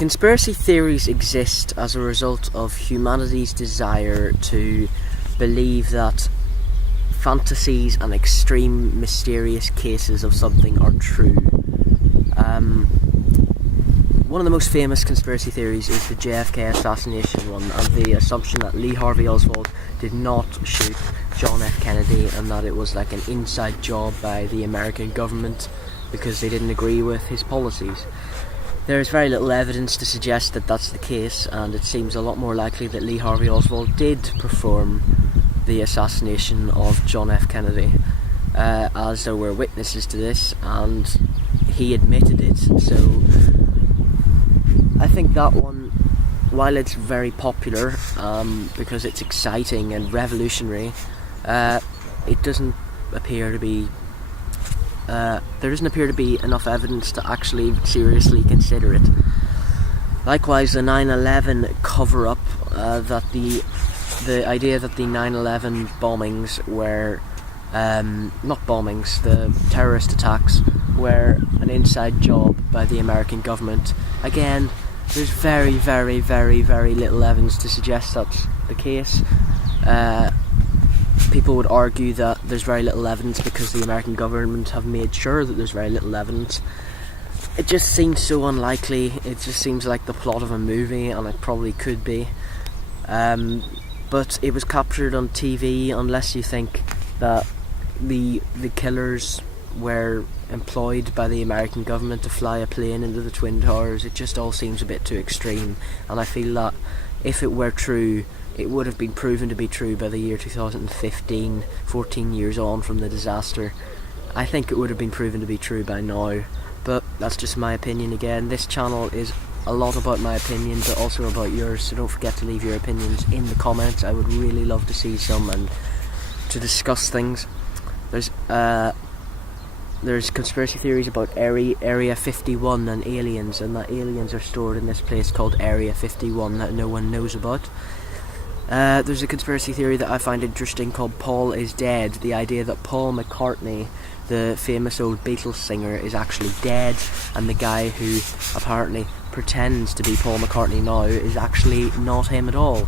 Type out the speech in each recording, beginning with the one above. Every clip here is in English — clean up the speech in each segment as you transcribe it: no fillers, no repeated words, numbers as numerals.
Conspiracy theories exist as a result of humanity's desire to believe that fantasies and extreme mysterious cases of something are true. One of the most famous conspiracy theories is the JFK assassination one, and the assumption that Lee Harvey Oswald did not shoot John F. Kennedy and that it was like an inside job by the American government because they didn't agree with his policies. There is very little evidence to suggest that that's the case, and it seems a lot more likely that Lee Harvey Oswald did perform the assassination of John F. Kennedy, as there were witnesses to this and he admitted it. So I think that one, while it's very popular because it's exciting and revolutionary, it doesn't appear to be there doesn't appear to be enough evidence to actually seriously consider it. Likewise, the 9/11 cover-up, that the idea that the 9/11 bombings were not bombings, the terrorist attacks were an inside job by the American government. Again, there's very, very, very, very little evidence to suggest that's the case. People would argue that there's very little evidence because the American government have made sure that there's very little evidence. It just seems so unlikely. It just seems like the plot of a movie, and it probably could be. But it was captured on TV. Unless you think that the killers were employed by the American government to fly a plane into the Twin Towers, it just all seems a bit too extreme. And I feel that if it were true, it would have been proven to be true by the year 2015, 14 years on from the disaster. I think it would have been proven to be true by now, but that's just my opinion again. This channel is a lot about my opinion, but also about yours, so don't forget to leave your opinions in the comments. I would really love to see some and to discuss things. There's conspiracy theories about Area 51 and aliens, and that aliens are stored in this place called Area 51 that no one knows about. There's a conspiracy theory that I find interesting called Paul is Dead. The idea that Paul McCartney, the famous old Beatles singer, is actually dead, and the guy who apparently pretends to be Paul McCartney now is actually not him at all.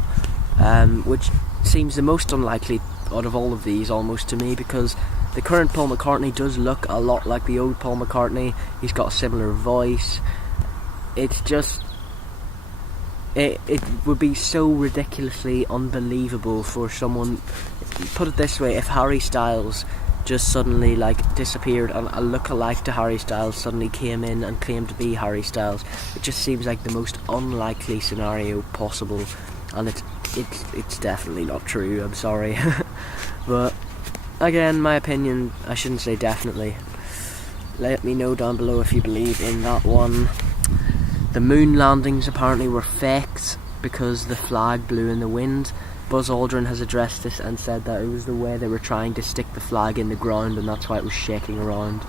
Which seems the most unlikely out of all of these almost to me, because the current Paul McCartney does look a lot like the old Paul McCartney. He's got a similar voice. It's just... It would be so ridiculously unbelievable for someone... Put it this way, if Harry Styles just suddenly disappeared and a look-alike to Harry Styles suddenly came in and claimed to be Harry Styles, it just seems like the most unlikely scenario possible, and it's definitely not true. I'm sorry. But again, my opinion, I shouldn't say definitely. Let me know down below if you believe in that one. The moon landings apparently were faked because the flag blew in the wind. Buzz Aldrin has addressed this and said that it was the way they were trying to stick the flag in the ground, and that's why it was shaking around.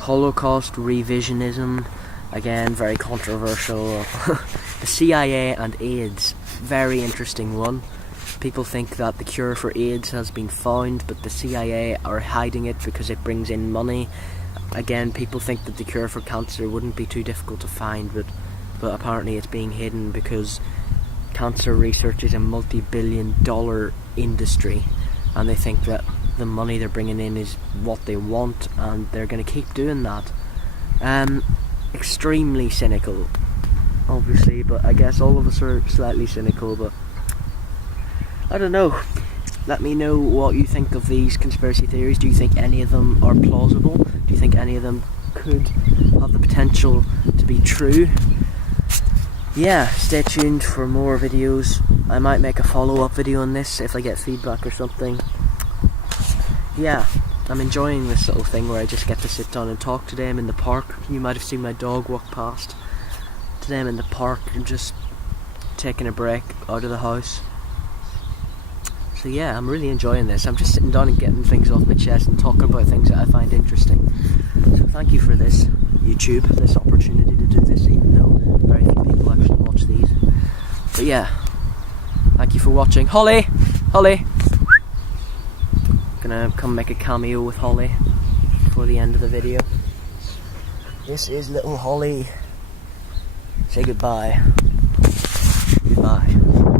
Holocaust revisionism, again, very controversial. The CIA and AIDS, very interesting one. People think that the cure for AIDS has been found, but the CIA are hiding it because it brings in money. Again, people think that the cure for cancer wouldn't be too difficult to find, but apparently it's being hidden because cancer research is a multi-billion-dollar industry, and they think that the money they're bringing in is what they want, and they're going to keep doing that. Extremely cynical, obviously, but I guess all of us are slightly cynical, but I don't know. Let me know what you think of these conspiracy theories. Do you think any of them are plausible? Do you think any of them could have the potential to be true? Yeah, stay tuned for more videos. I might make a follow-up video on this if I get feedback or something. Yeah, I'm enjoying this little thing where I just get to sit down and talk. Today I'm in the park. You might have seen my dog walk past. Today I'm in the park and just taking a break out of the house. So yeah, I'm really enjoying this. I'm just sitting down and getting things off my chest and talking about things that I find interesting. So thank you for this, YouTube, this opportunity to do this, even though very few people actually watch these. But yeah, thank you for watching. Holly! Holly! Gonna come make a cameo with Holly before the end of the video. This is little Holly. say goodbye.